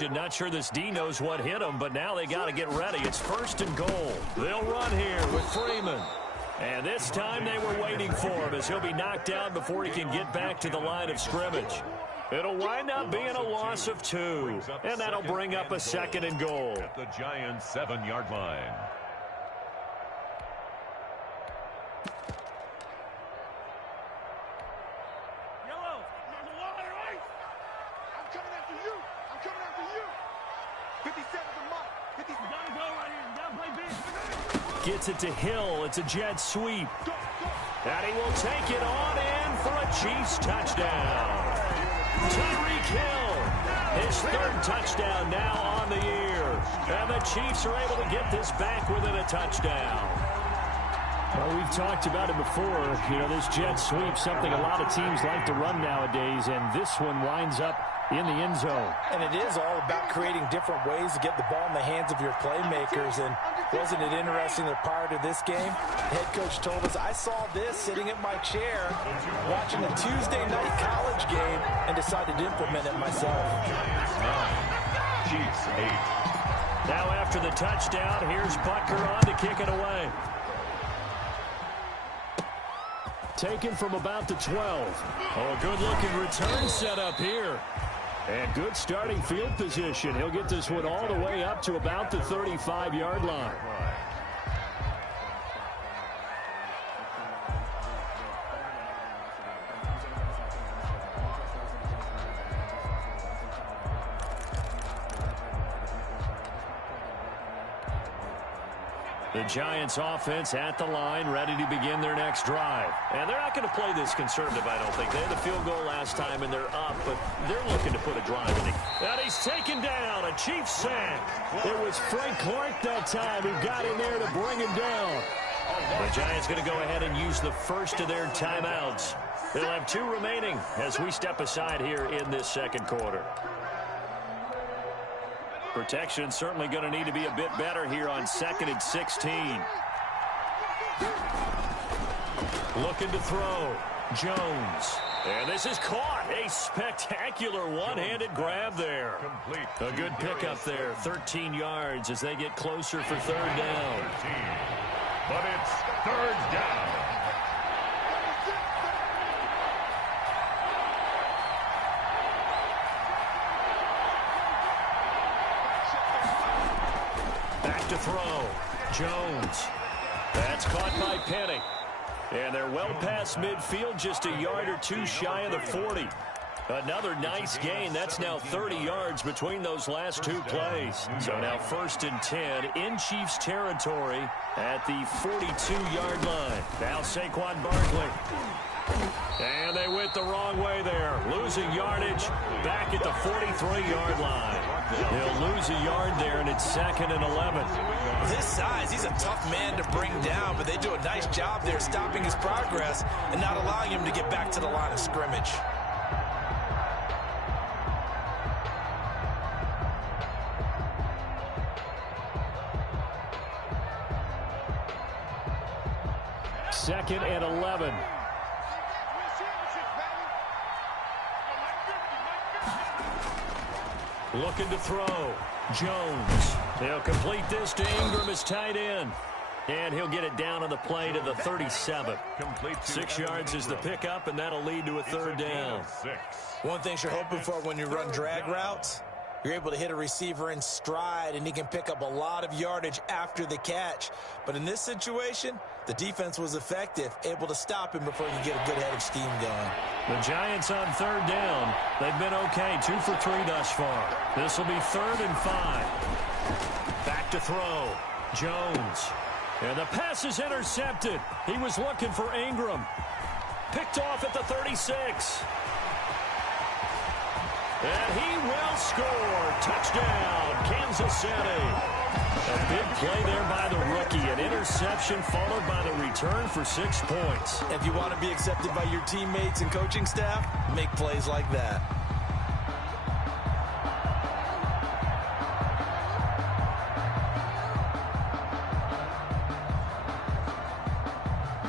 possession. Not sure this D knows what hit him, but now they got to get ready. It's 1st and goal. They'll run here with Freeman. And this time they were waiting for him as he'll be knocked down before he can get back to the line of scrimmage. It'll wind up being a loss of 2. And that'll bring up a 2nd and goal. At the Giants' 7-yard line. Gets it to Hill. It's a jet sweep. And he will take it on in for a Chiefs touchdown. Tyreek Hill, his 3rd touchdown now on the year. And the Chiefs are able to get this back within a touchdown. Well, we've talked about it before. You know, this jet sweep, something a lot of teams like to run nowadays, and this one winds up in the end zone. And it is all about creating different ways to get the ball in the hands of your playmakers. And wasn't it interesting that prior to this game, the head coach told us, I saw this sitting in my chair watching a Tuesday night college game and decided to implement it myself. Chiefs 8. Now after the touchdown, here's Butker on to kick it away. Taken from about the 12. Oh, a good-looking return set up here. And good starting field position. He'll get this one all the way up to about the 35-yard line. The Giants offense at the line, ready to begin their next drive. And they're not going to play this conservative, I don't think. They had the field goal last time, and they're up, but they're looking to put a drive in it. And he's taken down, a Chiefs sack. It was Frank Clark that time who got in there to bring him down. The Giants going to go ahead and use the first of their timeouts. They'll have 2 remaining as we step aside here in this second quarter. Protection certainly going to need to be a bit better here on 2nd and 16. Looking to throw. Jones. And this is caught. A spectacular one-handed grab there. A good pickup there. 13 yards as they get closer for 3rd down. But it's 3rd down. To throw. Jones. That's caught by Penny. And they're well past midfield, just a yard or 2 shy of the 40. Another nice gain. That's now 30 yards between those last 2 plays. So now 1st and 10 in Chiefs territory at the 42-yard line. Now Saquon Barkley. And they went the wrong way there. Losing yardage back at the 43-yard line. They'll lose a yard there, and it's 2nd and 11. With his size, he's a tough man to bring down, but they do a nice job there stopping his progress and not allowing him to get back to the line of scrimmage. Second and 11. Looking to throw. Jones. He'll complete this to Ingram as tight end. And he'll get it down on the play to the 37. 6 yards is the pickup, and that'll lead to a 3rd down. One thing you're hoping for when you run drag routes, you're able to hit a receiver in stride, and he can pick up a lot of yardage after the catch. But in this situation, the defense was effective, able to stop him before he could get a good head of steam going. The Giants on 3rd down. They've been okay, 2 for 3 thus far. This will be 3rd and 5. Back to throw. Jones. And the pass is intercepted. He was looking for Ingram. Picked off at the 36. And he will score. Touchdown, Kansas City. A big play there by the rookie. An interception followed by the return for 6 points. If you want to be accepted by your teammates and coaching staff, make plays like that.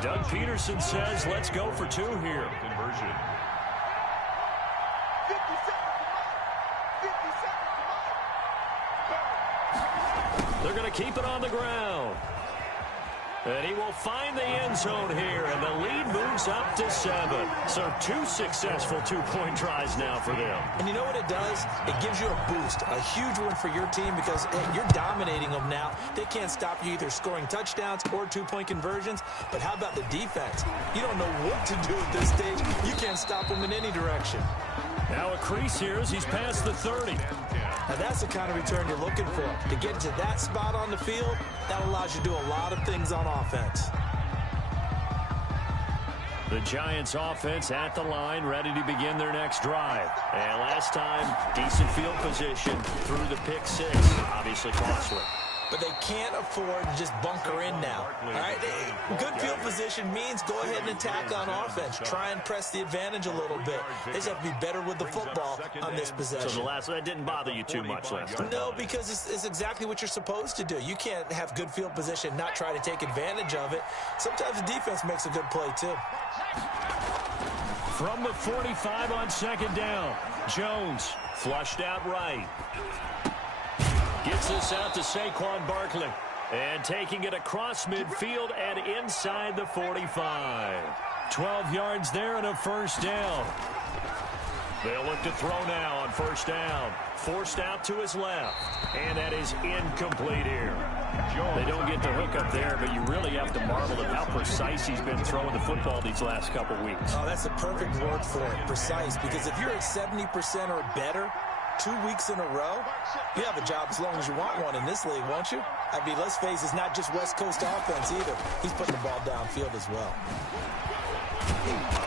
Doug Peterson says, let's go for 2 here. They're going to keep it on the ground. And he will find the end zone here, and the lead moves up to 7. So 2 successful two-point tries now for them. And you know what it does? It gives you a boost, a huge one for your team because hey, you're dominating them now. They can't stop you either scoring touchdowns or two-point conversions. But how about the defense? You don't know what to do at this stage. You can't stop them in any direction. Now a crease here as he's past the 30. Now that's the kind of return you're looking for. To get to that spot on the field, that allows you to do a lot of things on offense. The Giants offense at the line, ready to begin their next drive. And last time, decent field position through the pick 6. Obviously costly. But they can't afford to just bunker in now. All right, good field position means go ahead and attack on offense. Try and press the advantage a little bit. They just have to be better with the football on this possession. So the last one, that didn't bother you too much last time? No, because it's exactly what you're supposed to do. You can't have good field position, not try to take advantage of it. Sometimes the defense makes a good play, too. From the 45 on second down, Jones flushed out right. Gets this out to Saquon Barkley. And taking it across midfield and inside the 45. 12 yards there and a first down. They'll look to throw now on first down. Forced out to his left. And that is incomplete here. They don't get the hook up there, but you really have to marvel at how precise he's been throwing the football these last couple weeks. Oh, that's the perfect word for it, precise. Because if you're at 70% or better 2 weeks in a row, you have a job as long as you want one in this league, won't you? I mean, let's face it, it's not just West Coast offense either. He's putting the ball downfield as well.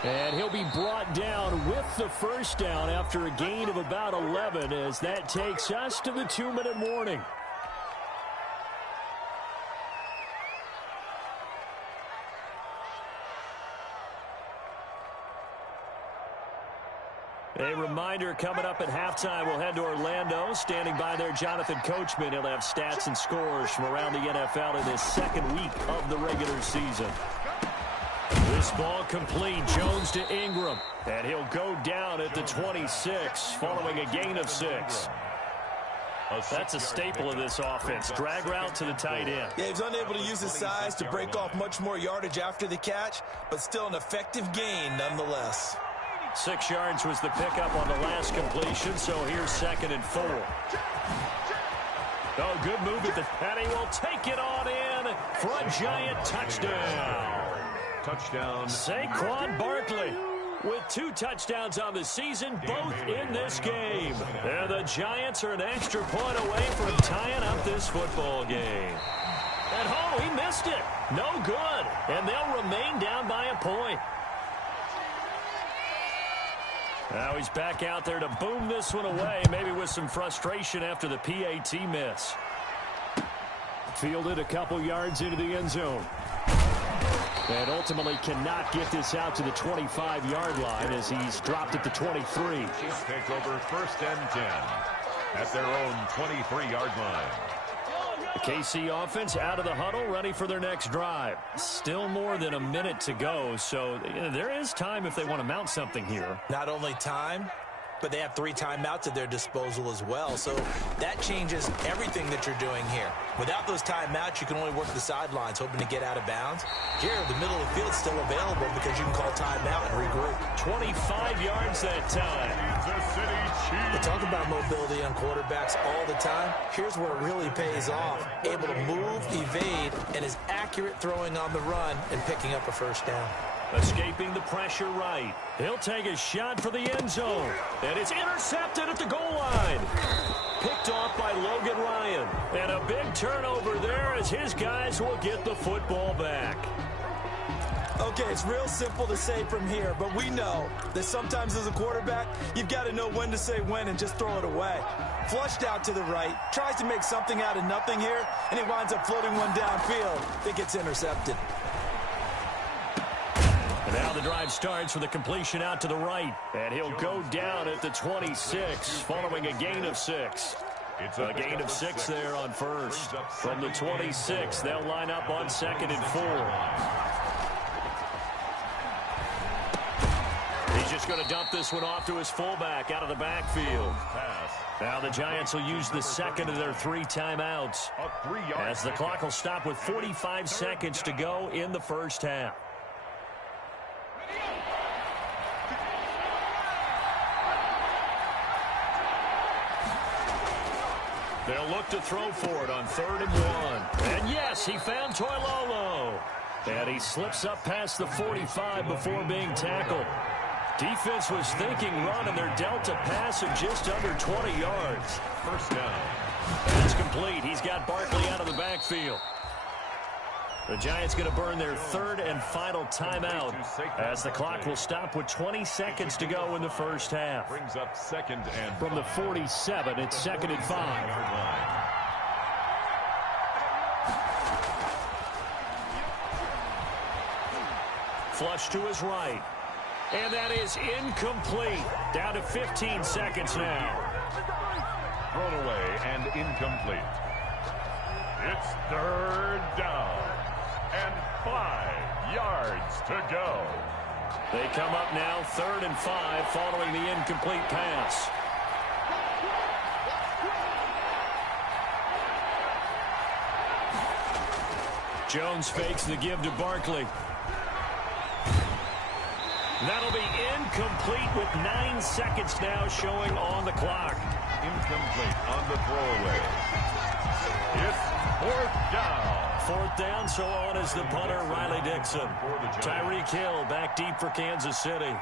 And he'll be brought down with the first down after a gain of about 11 as that takes us to the 2-minute warning. A reminder coming up at halftime, we'll head to Orlando. Standing by there, Jonathan Coachman. He'll have stats and scores from around the NFL in this second week of the regular season. This ball complete. Jones to Ingram. And he'll go down at the 26 following a gain of 6. That's a staple of this offense. Drag route to the tight end. Yeah, he was unable to use his size to break off much more yardage after the catch, but still an effective gain nonetheless. 6 yards was the pickup on the last completion, so here's 2nd and 4. Oh, good move at the... And he will take it on in for a Giant touchdown. Touchdown. Saquon Barkley with 2 touchdowns on the season, both in this game. And the Giants are an extra point away from tying up this football game. And oh, he missed it. No good. And they'll remain down by a point. Now he's back out there to boom this one away, maybe with some frustration after the PAT miss. Fielded a couple yards into the end zone. And ultimately cannot get this out to the 25-yard line as he's dropped at the 23. Chiefs take over 1st and 10 at their own 23-yard line. The KC offense out of the huddle, ready for their next drive. Still more than a minute to go, so there is time if they want to mount something here. Not only time, but they have 3 timeouts at their disposal as well. So that changes everything that you're doing here. Without those timeouts, you can only work the sidelines, hoping to get out of bounds. Here, the middle of the field is still available because you can call timeout and regroup. 25 yards that time. We talk about mobility on quarterbacks all the time. Here's where it really pays off. Able to move, evade, and is accurate throwing on the run and picking up a first down. Escaping the pressure right. He'll take a shot for the end zone. And it's intercepted at the goal line. Picked off by Logan Ryan. And a big turnover there as his guys will get the football back. Okay, it's real simple to say from here, but we know that sometimes as a quarterback, you've got to know when to say when and just throw it away. Flushed out to the right, tries to make something out of nothing here, and he winds up floating one downfield that gets intercepted. And now the drive starts with a completion out to the right. And he'll go down at the 26 following a gain of 6. A gain of 6 there on first. From the 26, they'll line up on 2nd and 4. He's just He's going to dump this one off to his fullback out of the backfield. Now the Giants will use the second of their 3 timeouts as the clock will stop with 45 seconds to go in the first half. They'll look to throw for it on 3rd and 1. And yes, he found Toilolo. And he slips up past the 45 before being tackled. Defense was thinking run, and they're dealt a pass of just under 20 yards. First down. That's complete. He's got Barkley out of the backfield. The Giants going to burn their 3rd and final timeout as the clock will stop with 20 seconds to go in the first half. Brings up 2nd and from the 47, it's 2nd and 5. Flush to his right. And that is incomplete. Down to 15 seconds now. Thrown away and incomplete. It's 3rd down. And 5 yards to go. They come up now 3rd and 5 following the incomplete pass. Jones fakes the give to Barkley. That'll be incomplete with 9 seconds now showing on the clock. Incomplete on the throwaway. It's 4th down. 4th down, so on is the punter, Riley Dixon. Tyreek Hill back deep for Kansas City.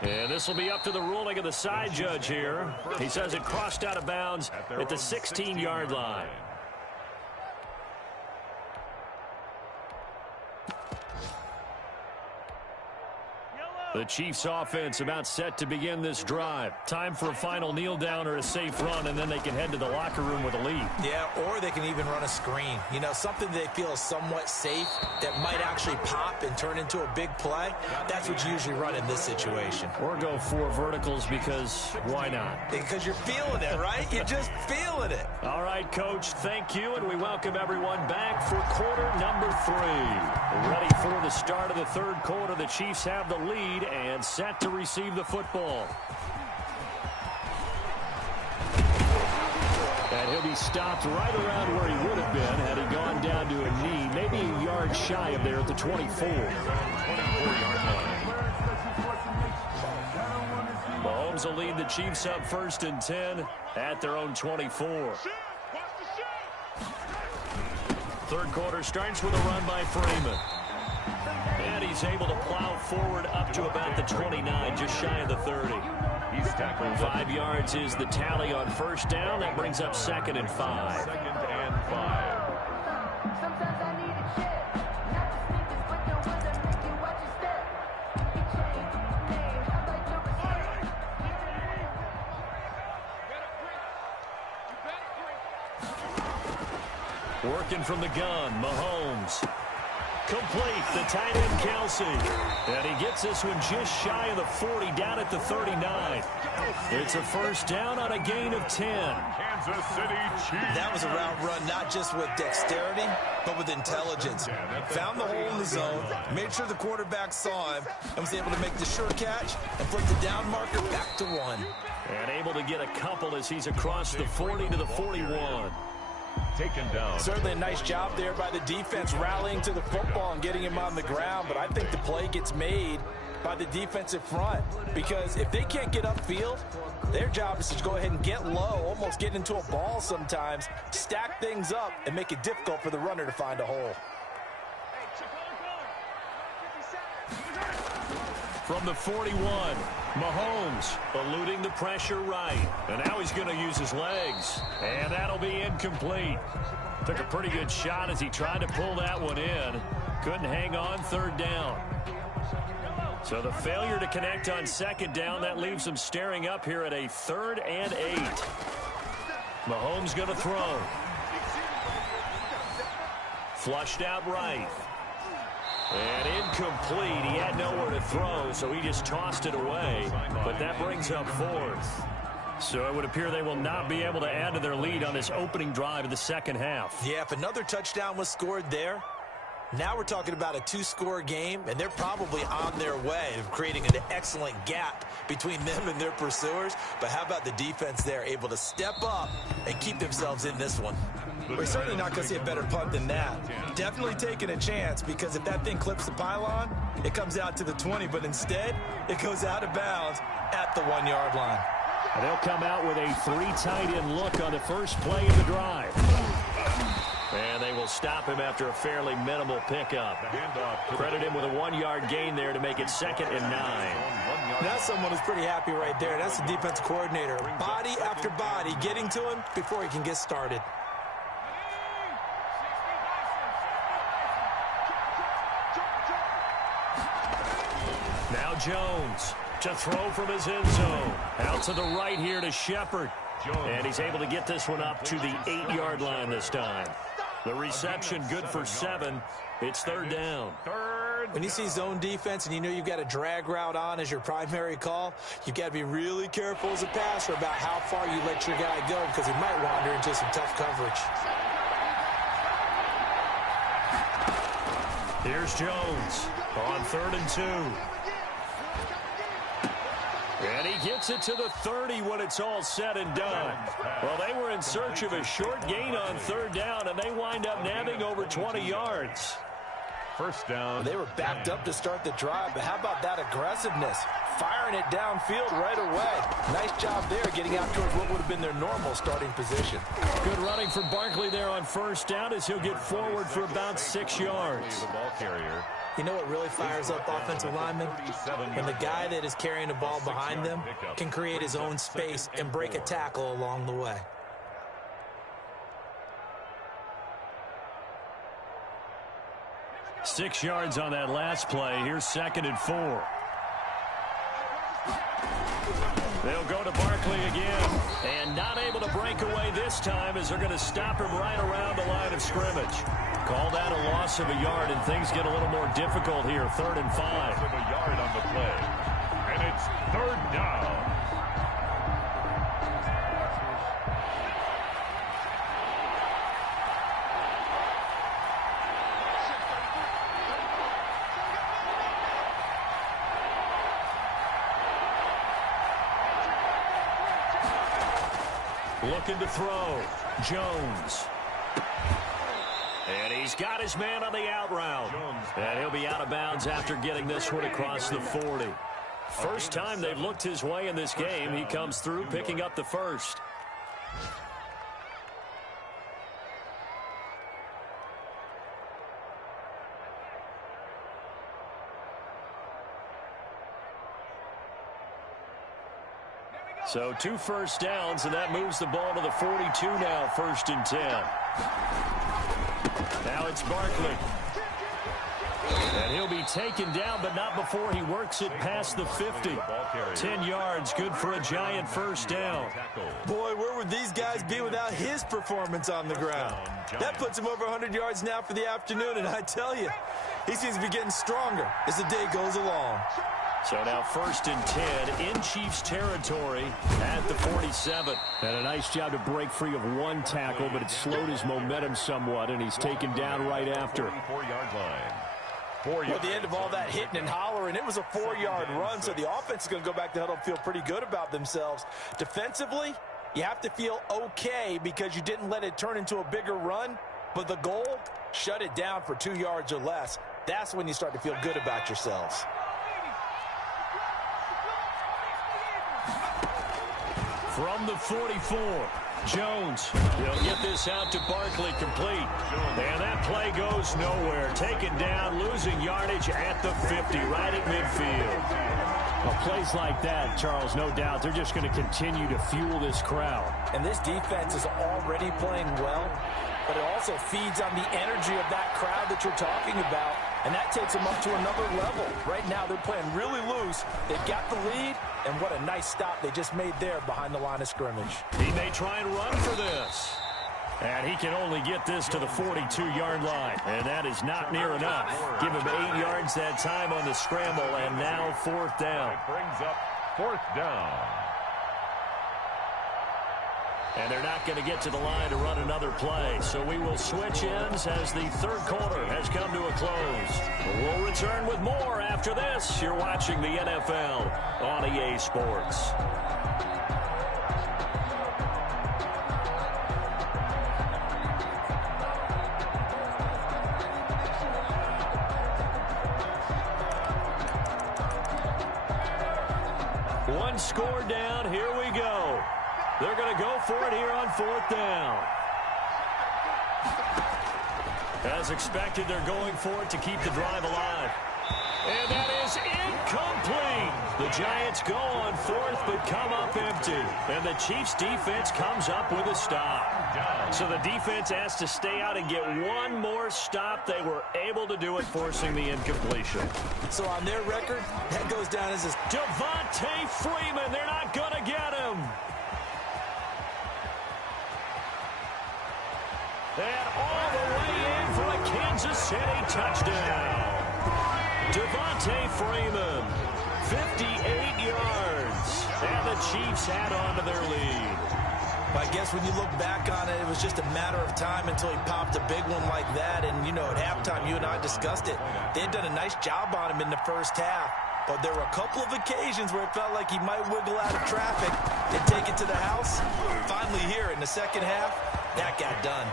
And this will be up to the ruling of the side judge here. He says it crossed out of bounds at the 16-yard line. The Chiefs offense about set to begin this drive. Time for a final kneel down or a safe run, and then they can head to the locker room with a lead. Yeah, or they can even run a screen. You know, something they feel is somewhat safe that might actually pop and turn into a big play. That's what you usually run in this situation. Or go 4 verticals because why not? Because you're feeling it, right? You're just feeling it. All right, Coach, thank you, and we welcome everyone back for quarter number 3. Ready for the start of the 3rd quarter. The Chiefs have the lead and set to receive the football. And he'll be stopped right around where he would have been had he gone down to a knee, maybe a yard shy of there at the 24. 24-yard line. Mahomes will lead the Chiefs up 1st and 10 at their own 24. 3rd quarter starts with a run by Freeman. And he's able to plow forward up to about the 29, just shy of the 30. He's tackled. 5 yards is the tally on 1st down. That brings up 2nd and 5. 2nd and 5. Working from the gun, Mahomes. Complete, the tight end Kelsey. And he gets this one just shy of the 40, down at the 39. It's a 1st down on a gain of 10. Kansas City Chiefs. That was a route run not just with dexterity, but with intelligence. Found the hole in the zone, made sure the quarterback saw him, and was able to make the sure catch and put the down marker back to 1. And able to get a couple as he's across the 40 to the 41. Taken down. Certainly a nice job there by the defense rallying to the football and getting him on the ground, but I think the play gets made by the defensive front because if they can't get upfield, their job is to go ahead and get low, almost get into a ball sometimes, stack things up, and make it difficult for the runner to find a hole. From the 41, Mahomes eluding the pressure right. And now he's going to use his legs. And that'll be incomplete. Took a pretty good shot as he tried to pull that one in. Couldn't hang on 3rd down. So the failure to connect on 2nd down, that leaves him staring up here at a 3rd and 8. Mahomes going to throw. Flushed out right. And incomplete. He had nowhere to throw, so he just tossed it away. But that brings up fourth. So it would appear they will not be able to add to their lead on this opening drive of the second half. Yeah, if another touchdown was scored there, now we're talking about a two-score game, and they're probably on their way of creating an excellent gap between them and their pursuers. But how about the defense there, able to step up and keep themselves in this one? We're certainly not going to see a better punt than that. Definitely taking a chance, because if that thing clips the pylon, it comes out to the 20, but instead, it goes out of bounds at the 1-yard line. And they'll come out with a 3 tight end look on the first play of the drive. And they will stop him after a fairly minimal pickup. Credit him with a 1-yard gain there to make it 2nd and 9. That's someone who's pretty happy right there. That's the defensive coordinator. Body after body getting to him before he can get started. Now Jones to throw from his end zone. Out to the right here to Shepard. And he's able to get this one up to the 8-yard line this time. The reception good for 7. It's 3rd down. When you see zone defense and you know you've got a drag route on as your primary call, you've got to be really careful as a passer about how far you let your guy go, because he might wander into some tough coverage. Here's Jones on 3rd and 2. And he gets it to the 30 when it's all said and done. Well, they were in search of a short gain on 3rd down, and they wind up nabbing over 20 yards. First down. They were backed up to start the drive, but how about that aggressiveness? Firing it downfield right away. Nice job there, getting out towards what would have been their normal starting position. Good running for Barkley there on 1st down, as he'll get forward for about 6 yards. The ball carrier. You know what really fires up offensive linemen? When the guy that is carrying the ball behind them can create his own space and break a tackle along the way. Six yards on that last play. Here's 2nd and 4. They'll go to Barkley again, and not able to break away this time, as they're going to stop him right around the line of scrimmage. Call that a loss of a yard, and things get a little more difficult here. 3rd and 5. Loss of a yard on the play. And it's 3rd down. Looking to throw. Jones. And he's got his man on the out route. And he'll be out of bounds after getting this one across the 40. First time they've looked his way in this game. He comes through picking up the first. So 2 first downs, and that moves the ball to the 42 now, 1st and 10. Now it's Barkley. And he'll be taken down, but not before he works it past the 50. 10 yards, good for a giant first down. Boy, where would these guys be without his performance on the ground? That puts him over 100 yards now for the afternoon, and I tell you, he seems to be getting stronger as the day goes along. So now 1st and 10 in Chiefs territory at the 47. And a nice job to break free of one tackle, but it slowed his momentum somewhat, and he's taken down right after. 4-yard line. Well, at the end of all that hitting and hollering, it was a 4-yard run, so the offense is going to go back to huddle and feel pretty good about themselves. Defensively, you have to feel okay because you didn't let it turn into a bigger run, but the goal, shut it down for 2 yards or less. That's when you start to feel good about yourselves. From the 44, Jones. He'll get this out to Barkley, complete. And that play goes nowhere. Taken down, losing yardage at the 50, right at midfield. Well, plays like that, Charles, no doubt, they're just going to continue to fuel this crowd. And this defense is already playing well, but it also feeds on the energy of that crowd that you're talking about, and that takes them up to another level. Right now, they're playing really loose. They've got the lead, and what a nice stop they just made there behind the line of scrimmage. He may try and run for this. And he can only get this to the 42-yard line. And that is not near enough. Give him 8 yards that time on the scramble, and now 4th down. It brings up 4th down. And they're not going to get to the line to run another play. So we will switch ends as the 3rd quarter has come to a close. We'll return with more after this. You're watching the NFL on EA Sports. One score down. Here we go. They're going to go for it here on 4th down. As expected, they're going for it to keep the drive alive. And that is incomplete. The Giants go on 4th but come up empty. And the Chiefs defense comes up with a stop. So the defense has to stay out and get one more stop. They were able to do it, forcing the incompletion. So on their record, that goes down as Devontae Freeman. They're not going to get him. And all the way in for a Kansas City touchdown. Devontae Freeman, 58 yards. And the Chiefs add on to their lead. I guess when you look back on it, it was just a matter of time until he popped a big one like that. And, you know, at halftime, you and I discussed it. They had done a nice job on him in the first half. But there were a couple of occasions where it felt like he might wiggle out of traffic and take it to the house. Finally here in the second half, that got done.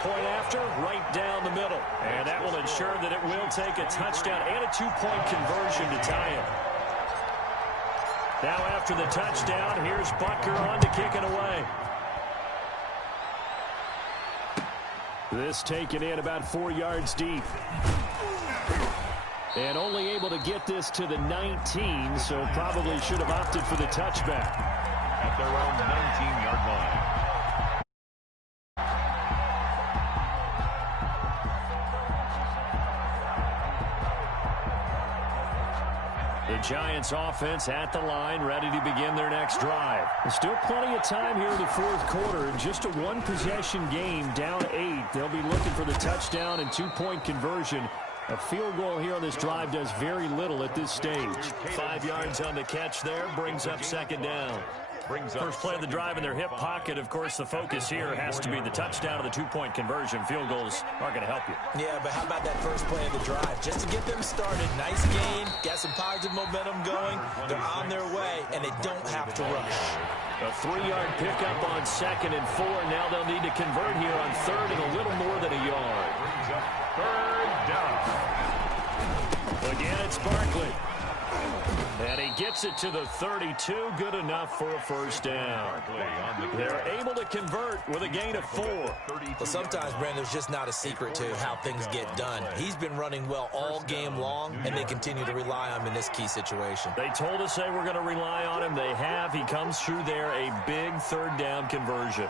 Point after, right down the middle. And that will ensure that it will take a touchdown and a 2-point conversion to tie it. Now after the touchdown, here's Butker on to kick it away. This taken in about 4 yards deep. And only able to get this to the 19, so probably should have opted for the touchback. At their own 19-yard line. The Giants offense at the line, ready to begin their next drive. There's still plenty of time here in the 4th quarter. Just a one-possession game, down 8. They'll be looking for the touchdown and 2-point conversion. A field goal here on this drive does very little at this stage. 5 yards on the catch there, brings up 2nd down. First play of the drive in their hip pocket. Of course, the focus here has to be the touchdown of the 2-point conversion. Field goals aren't going to help you. Yeah, but how about that first play of the drive? Just to get them started. Nice gain, got some positive momentum going. They're on their way, and they don't have to rush. A 3-yard pickup on 2nd and 4. Now they'll need to convert here on 3rd and a little more than a yard. 3rd down. Again, it's Barkley. And he gets it to the 32. Good enough for a 1st down. They're able to convert with a gain of 4. Well, sometimes, Brandon, there's just not a secret to how things get done. He's been running well all game long, and they continue to rely on him in this key situation. They told us they were going to rely on him. They have. He comes through there, a big 3rd down conversion.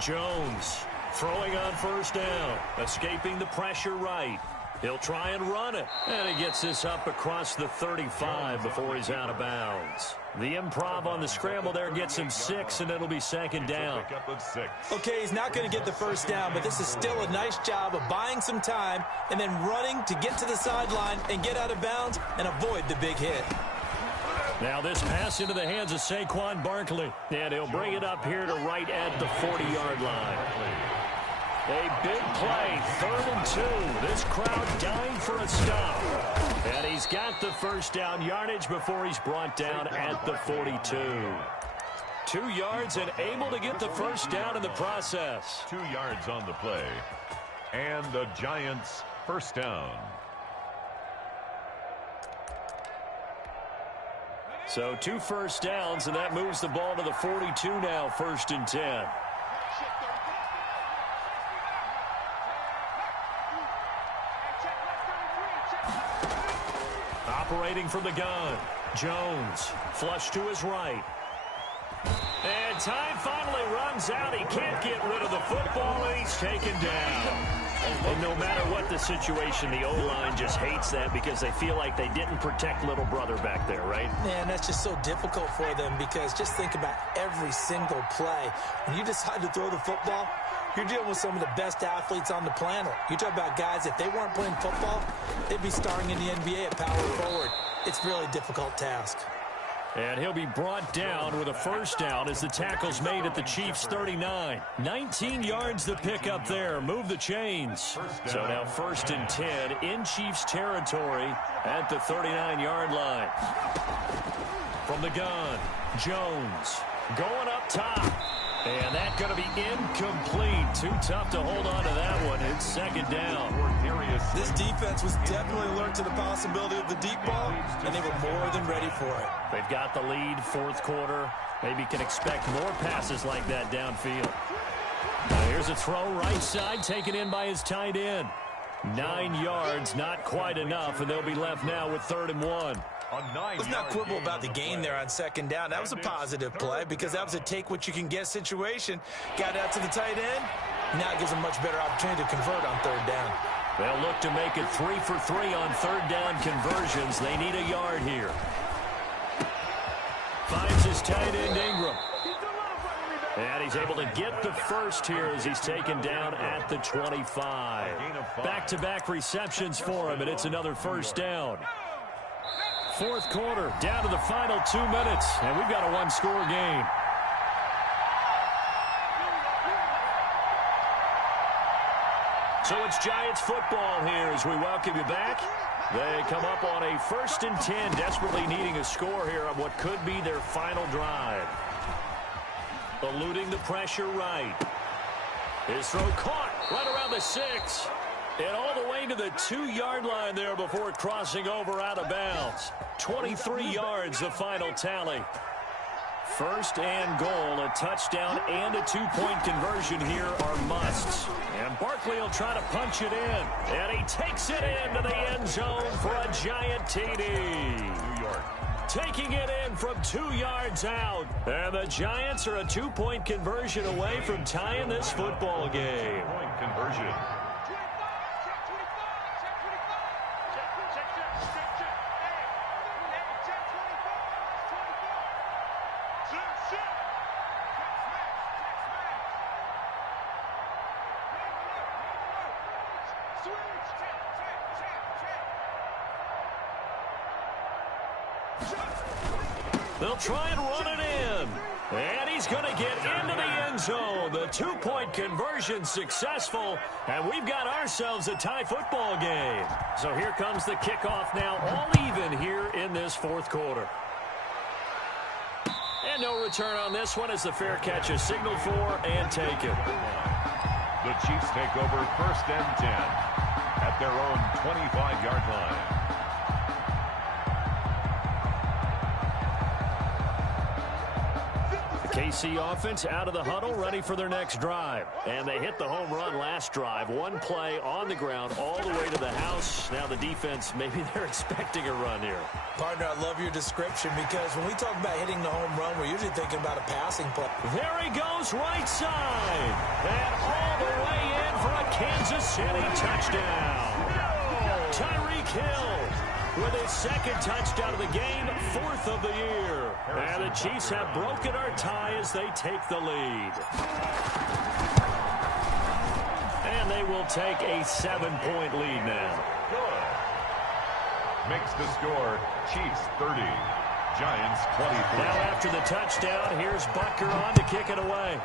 Jones throwing on 1st down, escaping the pressure right. He'll try and run it, and he gets this up across the 35 before he's out of bounds. The improv on the scramble there gets him 6, and it'll be 2nd down. Okay, he's not going to get the 1st down, but this is still a nice job of buying some time and then running to get to the sideline and get out of bounds and avoid the big hit. Now this pass into the hands of Saquon Barkley, and he'll bring it up here to right at the 40-yard line. A big play, 3rd and 2. This crowd dying for a stop. And he's got the 1st down yardage before he's brought down at the 42. 2 yards and able to get the 1st down in the process. 2 yards on the play. And the Giants' 1st down. So 2 1st downs, and that moves the ball to the 42 now, 1st and 10. Operating from the gun, Jones, flush to his right. And And time finally runs out. He can't get rid of the football, and he's taken down. And no matter what the situation, the O-line just hates that because they feel like they didn't protect little brother back there, right? Man, that's just so difficult for them because just think about every single play. When you decide to throw the football, you're dealing with some of the best athletes on the planet. You talk about guys, if they weren't playing football, they'd be starring in the NBA at power forward. It's a really difficult task. And he'll be brought down with a first down as the tackle's made at the Chiefs' 39. 19 yards to pick up there. Move the chains. So now 1st and 10 in Chiefs territory at the 39-yard line. From the gun, Jones going up top. And that's going to be incomplete. Too tough to hold on to that one. It's 2nd down. This defense was definitely alert to the possibility of the deep ball, and they were more than ready for it. They've got the lead, 4th quarter. Maybe can expect more passes like that downfield. Now here's a throw right side, taken in by his tight end. 9 yards, not quite enough, and they'll be left now with 3rd and 1. Let's not quibble about the gain there on 2nd down. That was a positive play because that was a take-what-you-can-get situation. Got out to the tight end. Now it gives them a much better opportunity to convert on 3rd down. They'll look to make it 3 for 3 on 3rd down conversions. They need a yard here. Finds his tight end, Ingram. And he's able to get the first here as he's taken down at the 25. Back-to-back receptions for him, and it's another 1st down. 4th quarter, down to the final 2 minutes, and we've got a one-score game. So it's Giants football here as we welcome you back. They come up on a 1st and 10, desperately needing a score here on what could be their final drive. Eluding the pressure right. His throw caught right around the 6. And all the way to the 2-yard line there before crossing over out of bounds. 23 yards, the final tally. 1st and goal, a touchdown and a 2-point conversion here are musts. And Barkley will try to punch it in. And he takes it into the end zone for a Giant TD. New York. Taking it in from 2 yards out. And the Giants are a 2-point conversion away from tying this football game. Point conversion. They'll try and run it in. And he's going to get into the end zone. The 2-point conversion successful. And we've got ourselves a tie football game. So here comes the kickoff now, all even here in this 4th quarter. And no return on this one as the fair catch is signaled for and taken. The Chiefs take over 1st and 10 at their own 25-yard line. KC offense out of the huddle, ready for their next drive. And they hit the home run last drive. One play on the ground all the way to the house. Now the defense, maybe they're expecting a run here. Partner, I love your description because when we talk about hitting the home run, we're usually thinking about a passing play. There he goes, right side. And all the way in for a Kansas City touchdown. Tyreek Hill with his 2nd touchdown of the game, 4th of the year. And the Chiefs have broken our tie as they take the lead. And they will take a 7-point lead now. Good. Makes the score Chiefs 30, Giants 23. Now after the touchdown, here's Butker on to kick it away.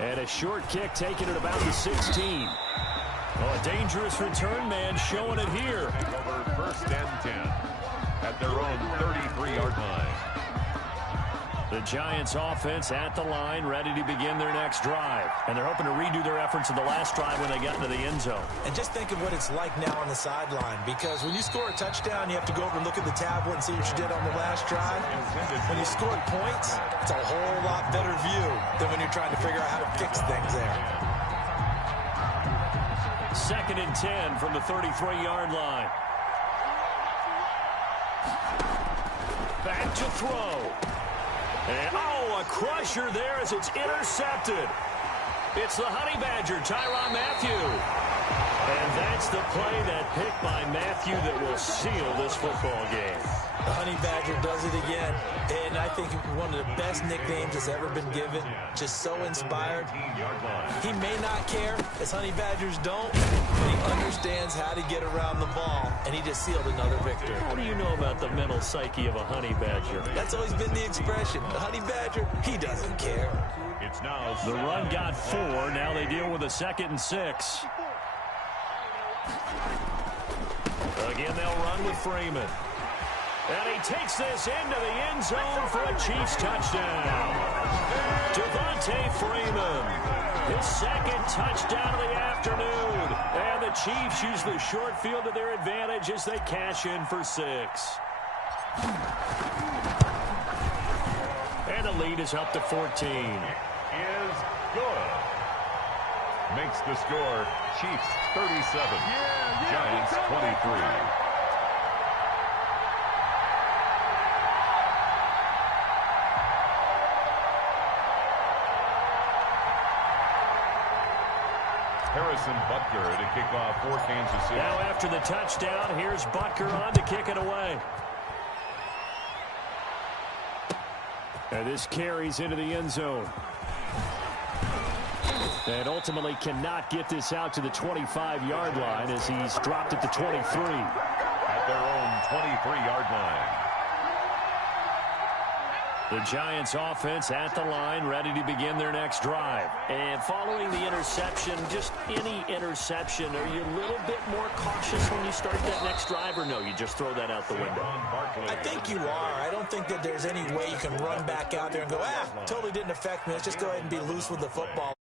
And a short kick taken at about the 16. Oh, a dangerous return man showing it here. Over 1st and 10 at their own 33-yard line. The Giants offense at the line, ready to begin their next drive. And they're hoping to redo their efforts in the last drive when they got into the end zone. And just think of what it's like now on the sideline, because when you score a touchdown, you have to go over and look at the tablet and see what you did on the last drive. When you score points, it's a whole lot better view than when you're trying to figure out how to fix things there. 2nd and 10 from the 33-yard line. Back to throw. And, oh, a crusher there as it's intercepted. It's the Honey Badger, Tyrann Mathieu. And that's the play, that pick by Mathieu, that will seal this football game. The Honey Badger does it again. And I think one of the best nicknames that's ever been given. Just so inspired. He may not care, as Honey Badgers don't, but he understands how to get around the ball, and he just sealed another victory. What do you know about the mental psyche of a Honey Badger? That's always been the expression. The Honey Badger, he doesn't care. It's now the run got 4. Now they deal with a 2nd and 6. Again, they'll run with Freeman. And he takes this into the end zone for a Chiefs touchdown. Devontae Freeman, his 2nd touchdown of the afternoon. And the Chiefs use the short field to their advantage as they cash in for 6. And the lead is up to 14. Is good. Makes the score Chiefs 37, Giants 23. Harrison Butker to kick off for Kansas City. Now after the touchdown, here's Butker on to kick it away. And this carries into the end zone. And ultimately cannot get this out to the 25-yard line as he's dropped at the 23. At their own 23-yard line. The Giants offense at the line, ready to begin their next drive. And following the interception, just any interception, are you a little bit more cautious when you start that next drive, or no, you just throw that out the window? I think you are. I don't think that there's any way you can run back out there and go, totally didn't affect me. Let's just go ahead and be loose with the football.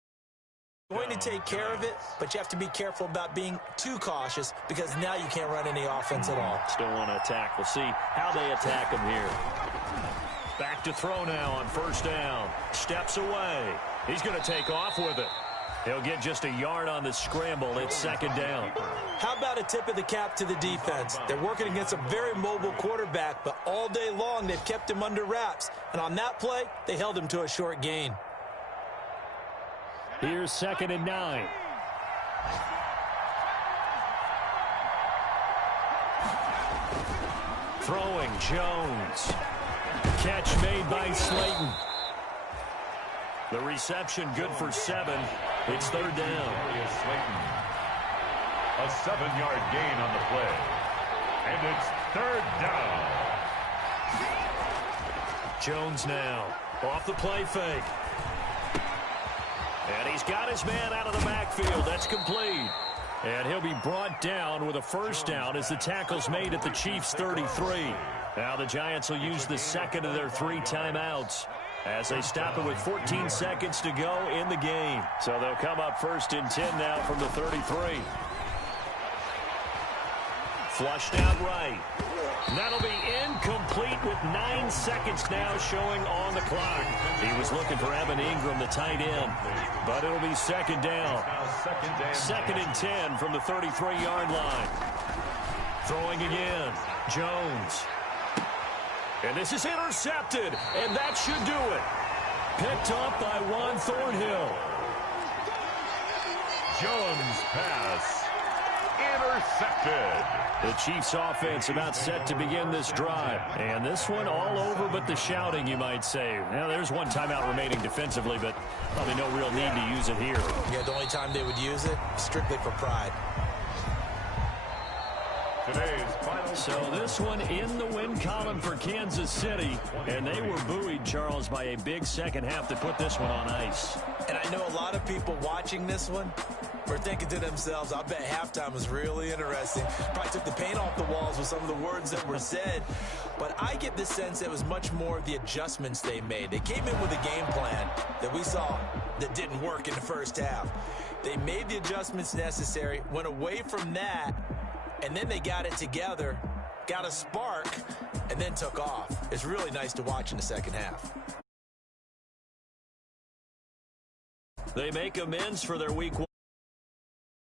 Going to take care of it, but you have to be careful about being too cautious because now you can't run any offense at all. Still want to attack. We'll see how they attack him here. Back to throw now on 1st down. Steps away. He's going to take off with it. He'll get just a yard on the scramble. It's 2nd down. How about a tip of the cap to the defense? They're working against a very mobile quarterback, but all day long they've kept him under wraps. And on that play, they held him to a short gain. Here's 2nd and 9. Throwing, Jones. Catch made by Slayton. The reception good for 7. It's 3rd down. Slayton. A 7-yard gain on the play. And it's 3rd down. Jones now off the play fake. And he's got his man out of the backfield. That's complete. And he'll be brought down with a 1st down as the tackle's made at the Chiefs' 33. Now the Giants will use the 2nd of their 3 timeouts as they stop it with 14 seconds to go in the game. So they'll come up 1st and 10 now from the 33. Flushed out right. That'll be incomplete with 9 seconds now showing on the clock. He was looking for Evan Ingram, the tight end, but it'll be 2nd down. 2nd and 10 from the 33-yard line. Throwing again. Jones. And this is intercepted, and that should do it. Picked up by Juan Thornhill. Jones pass. Intercepted. The Chiefs offense about set to begin this drive. And this one all over but the shouting, you might say. Now, there's one timeout remaining defensively, but probably no real need to use it here. Yeah, the only time they would use it, strictly for pride. Today's final. So this one in the win column for Kansas City. And they were buoyed, Charles, by a big second half to put this one on ice. And I know a lot of people watching this one were thinking to themselves, I bet halftime was really interesting. Probably took the paint off the walls with some of the words that were said. But I get the sense it was much more of the adjustments they made. They came in with a game plan that we saw that didn't work in the first half. They made the adjustments necessary, went away from that, and then they got it together, got a spark, and then took off. It's really nice to watch in the second half. They make amends for their week 1.